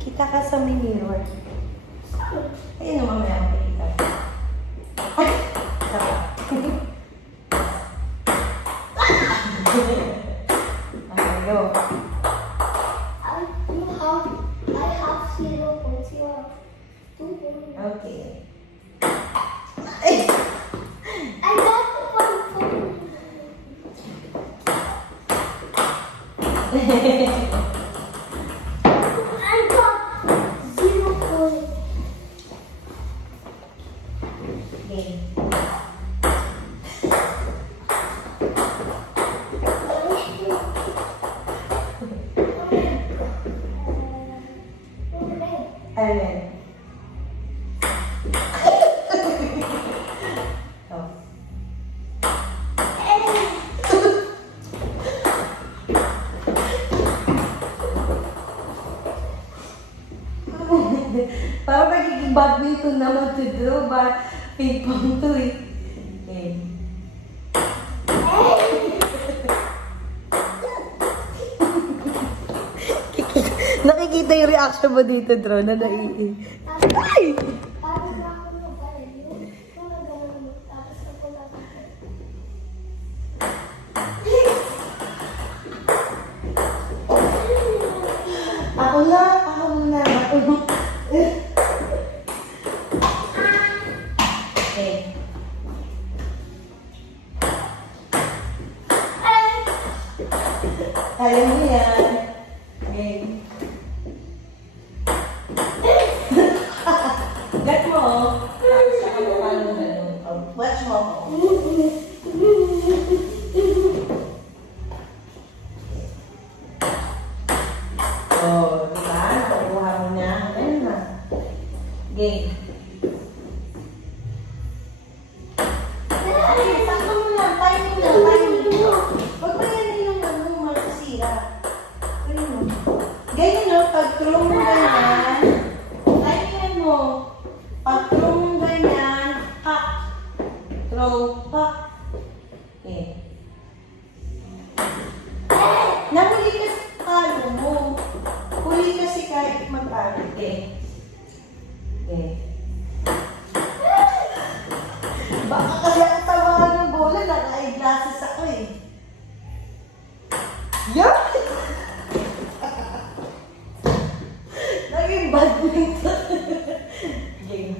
Kita ka sa may mirror. Ayun na mamaya makikita. Ay! Saka. Okay, go. I have 0 points. You have 2 points. Okay. Ay! I got 1 point. I got 0 points. Okay. Ayan. Oh. Parang magiging badminton naman to draw ba? Ping-pong to eh. Okay. Nakikita yung reaction mo dito, Dro, na naiinig. Ay! Ako muna. Okay. Kaya mo yan. Okay. Gat mo. Saka mo paano ganun. Watch mo ako. Oh, diba? Pakuha mo na. Ayun na. Game. Ay, sakto mo lang. Timing lang. Huwag mo yan yung masisira. Ayun mo. Ganyan no, pag throw mo ganyan, timing mo. Pag throw mo ganyan, pak. Throw, pak. Okay. Nahuli ka sa palo mo. Huli kasi kahit mag-palo. Okay. Okay. Baka kasi ang tawahan ng bola, naka-eyeglasses ako eh. Yeah! Naging badminton. Game.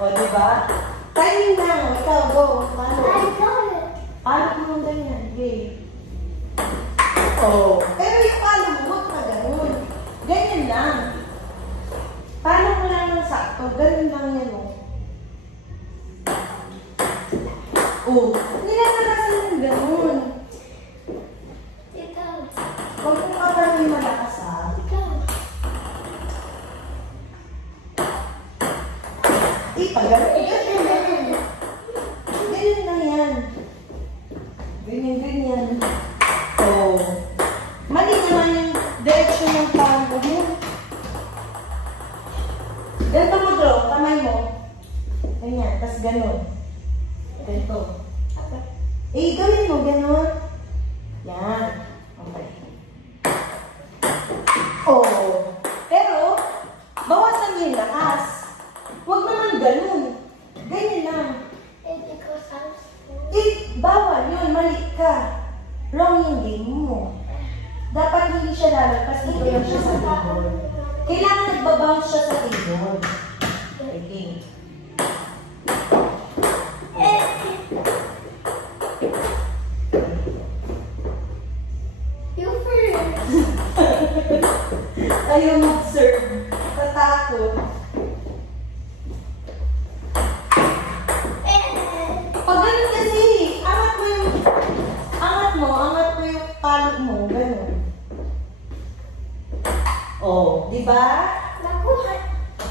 O, diba? Timing lang. Ikaw, go. Paano? Paano mo nung ganyan? Game. Oh. Pero yung paano mo, huwag ka ganun. Ganyan lang. Paano mo lang ng sakto? Ganun lang yan, oh. Oh. Nilalakasan ng ganun. Huwag mo ka parang may malakas, ha? Pag-ganun. Ganyan lang yan. Ganyan. So, mali naman yung direction ng palo mo. Ganito mo, Dro. Kamay mo. Ganyan. Tapos ganun. Ganito. Eh, gawin mo. Ganun. Yan. Okay. Oh. Pero, bawasan mo yung lakas. Huwag naman ganun. Ganyan lang. Bawal yun. Mali ka. Wrong yung game mo. Dapat hindi siya lalagpas. Dito lang siya sa table. Kailangan nagbabounce siya sa table. Okay. You first. Ayaw mag-serve. Tatakot. Pag ganun kasi, angat mo yung palot mo, ganun. Oh, di ba?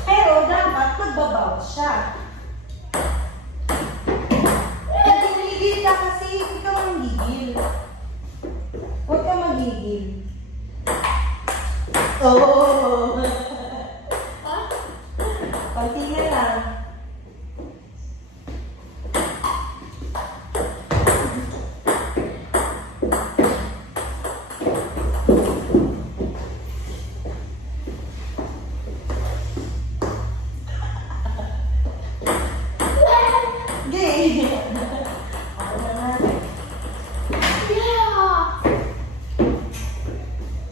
Pero dapat magbabounce siya. Pag tinigil ka kasi, huwag ka magigil. Huwag ka magigil. Oh! Pagtingin lang.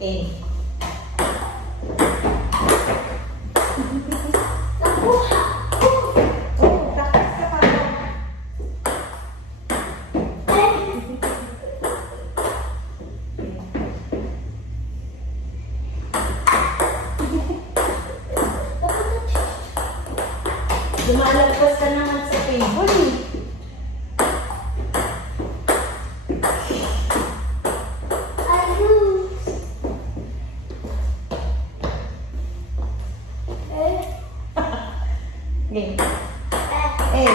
Okay. Nakuha. Oh, practice ka pa. Lumalagpas ka naman sa table eh. I lose. Game. Eh.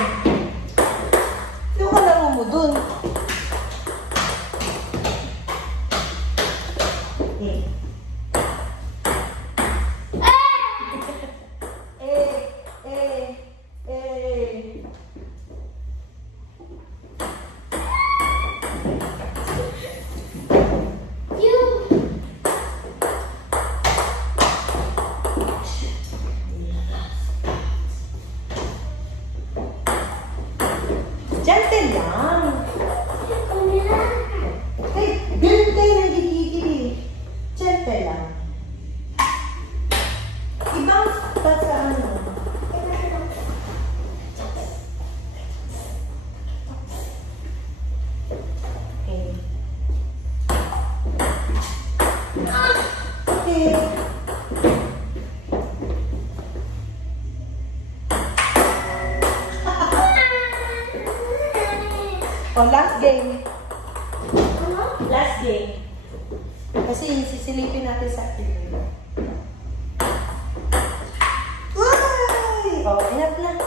Yung kalaro mo dun. Eh. You. Gentle lang. Eh, ganun kayo nagigigil eh. Gentle lang. Ibang pa sa ano. Okay. Okay. Oh, last game. Last game. Kasi sisilipin natin sa atin. Ay! Oh, enough na.